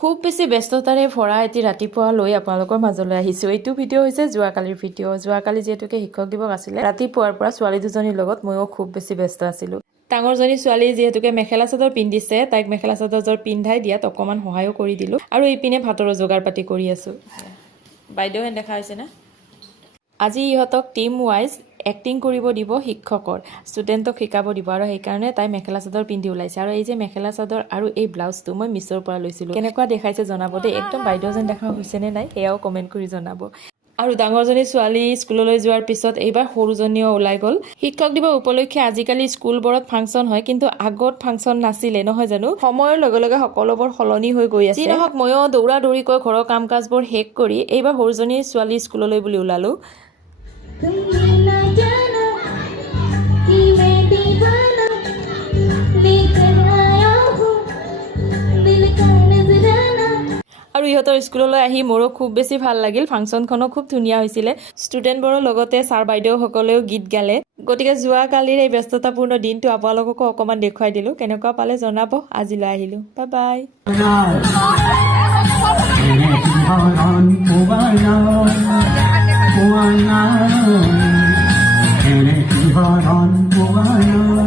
খুব বেছি ব্যস্ততাৰে ভৰা এটি ৰাতিপুৱা লৈ আপোনালোকৰ মাজলৈ আহিছোঁ। এইটো ভিডিঅ' হৈছে যোৱাকালিৰ ভিডিঅ'। যোৱাকালি যিহেতুকে শিক্ষক দিৱস আছিলে, ৰাতিপুৱাৰ পৰা ছোৱালী দুজনীৰ লগত ময়ো খুব বেছি ব্যস্ত আছিলোঁ। ডাঙৰজনী ছোৱালী যিহেতুকে মেখেলা চাদৰ পিন্ধিছে, তাইক মেখেলা চাদৰযোৰ পিন্ধাই দিয়াত অকণমান সহায়ো কৰি দিলোঁ। আৰু এইপিনে ভাতৰো যোগাৰ পাতি কৰি আছোঁ। বাইদেউহেন দেখা হৈছে না? আজি ইহঁতক টিম ৱাইজ এক্টিং কৰিব দিব শিক্ষকৰ, ষ্টুডেণ্টক শিকাব দিব, আৰু সেইকাৰণে তাই মেখেলা চাদৰ পিন্ধি ওলাইছে। আৰু এই যে মেখেলা চাদৰ আৰু এই ব্লাউজটো মই মিছ'ৰ পৰা লৈছিলোঁ। কেনেকুৱা দেখাইছে জনাব দেই, একদম বাইদেউ যেন দেখা হৈছেনে নাই সেয়াও কমেণ্ট কৰি জনাব। আৰু ডাঙৰজনী ছোৱালী স্কুললৈ যোৱাৰ পিছত এইবাৰ সৰুজনীও ওলাই গ'ল। শিক্ষক দিৱস উপলক্ষে আজিকালি স্কুলবোৰত ফাংচন হয়, কিন্তু আগত ফাংচন নাছিলে নহয় জানো? সময়ৰ লগে লগে সকলোবোৰ সলনি হৈ গৈ আছে। যি নহওক ময়ো দৌৰা দৌৰিকৈ ঘৰৰ কাম কাজবোৰ শেষ কৰি এইবাৰ সৰুজনী ছোৱালী স্কুললৈ বুলি ওলালোঁ। আৰু ইহঁতৰ স্কুললৈ আহি মোৰো খুব বেছি ভাল লাগিল। ফাংচনখনো খুব ধুনীয়া হৈছিলে। ষ্টুডেণ্টবোৰৰ লগতে ছাৰ বাইদেউসকলেও গীত গালে। গতিকে যোৱাকালিৰ এই ব্যস্ততাপূৰ্ণ দিনটো আপোনালোককো অকণমান দেখুৱাই দিলোঁ। কেনেকুৱা পালে জনাব। আজিলৈ আহিলোঁ, বাই বাই।